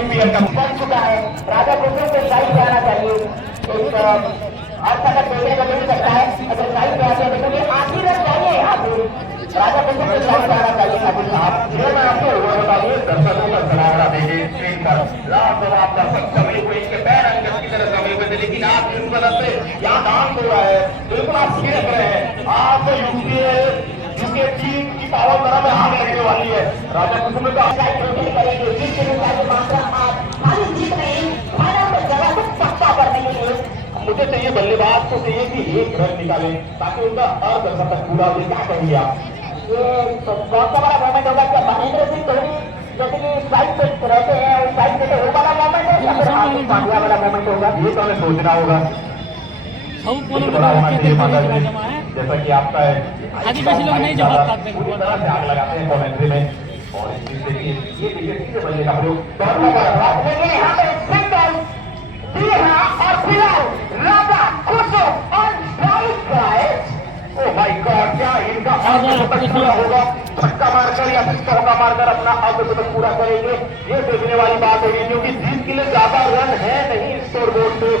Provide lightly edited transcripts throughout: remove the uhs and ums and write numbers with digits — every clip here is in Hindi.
यूपीएल का बन चुका है। राजा कुसुम को साइड पे आना चाहिए। और तक देखने को मिल सकता है। अगर साइड पे आते हैं तो आखिर रन चाहिए यहाँ पे। राजा कुसुम को साइड पे आना चाहिए ठाकुर साहब। ये मैं आपको बताइए दर्शकों का सराहना देंगे स्क्रीन पर लाजवाब दर्शक जमीन को इसके पैर अंगत की तरह जमीन पे, लेकिन आप इस वजह से यहाँ डांस हो रहा है। बिल्कुल आप सीख रहे हैं। आप यूके टीम की पावर तरह में आग लगने वाली है। राजा कुसुम ने कहा करेंगे जीत के मात्रा खाली जीत नहीं, फाइनल में जगह को पक्का करने के लिए मुझे चाहिए बल्लेबाज को चाहिए कि एक रन निकाले ताकि उनका अर्धशतक पूरा हो। क्या कहेंगे आप? ये तो कौन सा बड़ा मोमेंट होगा? क्या महेंद्र सिंह धोनी जैसे कि साइड पे रहते हैं उस साइड पे तो वो वाला मोमेंट है या फिर हार्दिक पांड्या वाला मोमेंट होगा? ये तो हमें सोचना होगा। बड़ा होना चाहिए माता जी, जैसा कि आपका है आदिवासी लोग नहीं जवाब पाते पूरी तरह से आग लगाते हैं कमेंट्री में। और इस चीज देखिए ये देखिए सीधे बल्ले का प्रयोग लेकिन यहाँ पे सिंगल जी हाँ और फिलहाल राजा कुसुम on strike guys. Oh my God, क्या इनका अर्धशतक पूरा होगा? छक्का मारकर या फिर चौका मारकर अपना अर्धशतक पूरा करेंगे? ये देखने वाली बात होगी, क्योंकि जीत के लिए ज्यादा रन है नहीं स्कोर बोर्ड पे।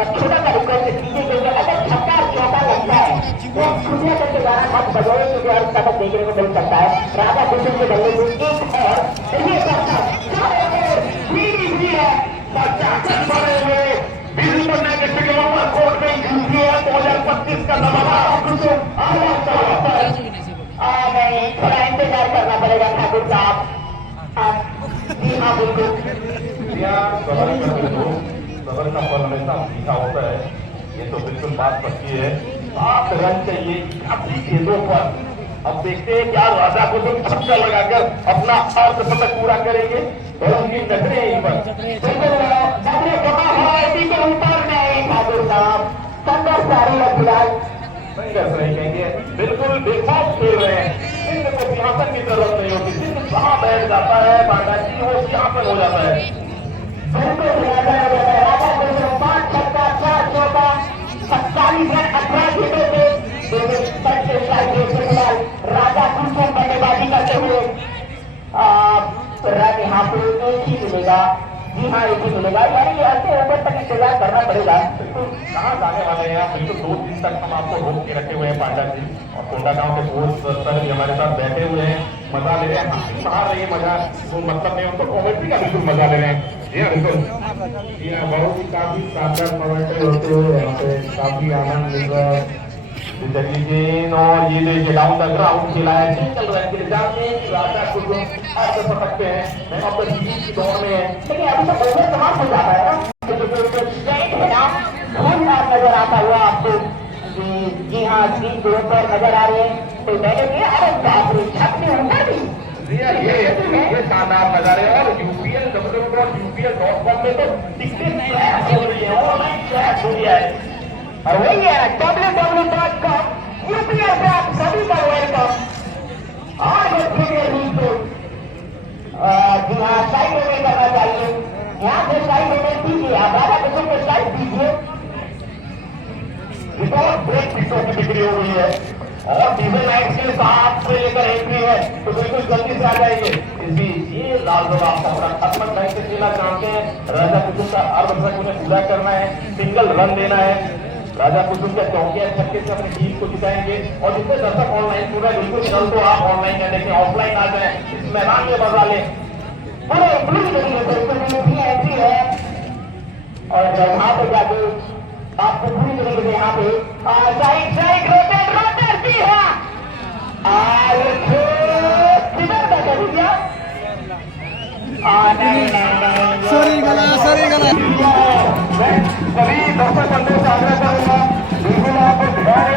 छोटा सा रिक्वेस्ट कीजिए क्योंकि अगर छक्का चौका लगता है तो खुशियां करके गाना मत बजाए क्योंकि हर तक देखने को मिल सकता है। राजा कुसुम के बल्ले में एक और ये करता है बिजली बनने के टिकटों कोर्ट में यूपीएल 2025 का दबाव कुसुम नहीं, थोड़ा इंतजार करना पड़ेगा ठाकुर साहब। जी हाँ बिल्कुल, सबर का फल हमेशा मीठा होता है। ये तो बिल्कुल बात पक्की है। 7 रन चाहिए काफी गेंदों पर। अब देखते हैं क्या राजा कुसुम छक्का लगाकर अपना अर्धशतक पूरा करेंगे और उनकी नजरें यहीं पर नजरें जमा है इसी के ऊपर नहीं ठाकुर साहब। संघर्ष जारी है फिलहाल। संघर्ष नहीं कहेंगे, बिल्कुल बेखौफ खेल रहे हैं। सिंह को सिंहासन की जरूरत नहीं होती। सिंह जहां बैठ जाता है बाटा जी वो सिंहासन हो जाता है। बिल्कुल राजा कुसुम 5 छक्का 4 चौका 47 रन 18 जीतों से राजा कुसुम बल्लेबाजी करते हुए रन यहाँ पे एक ही मिलेगा। जी हाँ एक ही मिलेगा, यानी कि अंत ओवर तक इंतजार करना पड़ेगा। बिल्कुल कहाँ जाने वाले हैं आप? बिल्कुल 2 दिन तक हम आपको रोक के रखे हुए हैं पांडा जी और कोंडा गांव के कोच सर भी हमारे साथ बैठे हुए हैं, मजा ले रहे हैं। बाहर रही मजा वो मतलब नहीं, उनको कॉमेंट्री का बिल्कुल मजा ले रहे हैं। जी हाँ बिल्कुल, जी हाँ बहुत ही काफी शानदार कमेंट्री होते हुए यहाँ पे काफी आनंद मिल रहा है। गेंद और ये देखिए डाउन द ग्राउंड खेला है सिंगल रन के लिए। जानते हैं कि राजा कुसुम ऐसे सकते हैं मैं अब जीत की दौड़ में है, लेकिन अभी तो ओवर समाप्त हो जाता है ना। नजर आता हुआ आपको? जी हाँ स्क्रीन के ऊपर नजर आ रहे हैं। तो मैंने किया अरे बाप रे छत में ऊपर भी ये शानदार नजारे। और यूपीएल www.upl.com में तो टिकटें फ्लैश हो रही है, ऑनलाइन फ्लैश हो गया है। और वही है www.com यूपीएल पे आप सभी का वेलकम। और ये प्रीमियर लीग को जी हाँ साइड में करना चाहिए। यहाँ से साइड में दीजिए, आप राजा कुसुम को साइड दीजिए। रिकॉर्ड ब्रेक टिकटों की बिक्री हो गई है और डीजल लाइट के 7 से लेकर एंट्री है तो बिल्कुल जल्दी से आ जाएंगे। इस बीच ये लाजवाब कपड़ा खत्म बैंक से खेलना चाहते हैं। राजा कुसुम का अर्धशतक उन्हें पूरा करना है, सिंगल रन देना है। राजा कुसुम के चौके छक्के से अपनी टीम को जिताएंगे। और जितने दर्शक ऑनलाइन सुन रहे हैं बिल्कुल कल तो आप ऑनलाइन या देखें ऑफलाइन आ जाए, इस मैदान में मजा लें। पूरे ब्लू बिल्कुल एंट्री है और वहां पे जाके आपको पूरी तरीके से यहाँ पे साइड साइड रोटेट भी है। सॉरी गला सभी दर्शक बंदों से आग्रह करूंगा बिल्कुल आप ध्यान